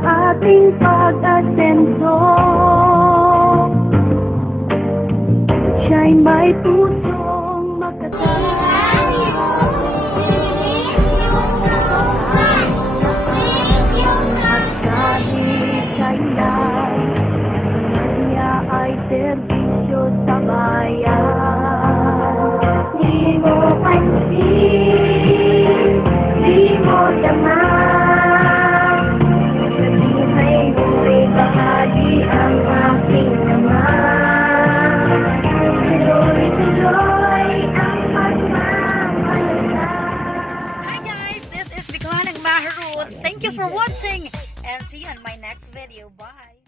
ating pag-asenso. Siya'y may pusong kahit kailan niya ay serbisyo sa bayan. Di mo pansin, di mo daman, di may buhay bahagi ang aking naman. Tuloy-tuloy ang pagmamalasakit. Hi guys, this is Bicolanang Maharut. Thank you for watching and see you in my next video. Bye.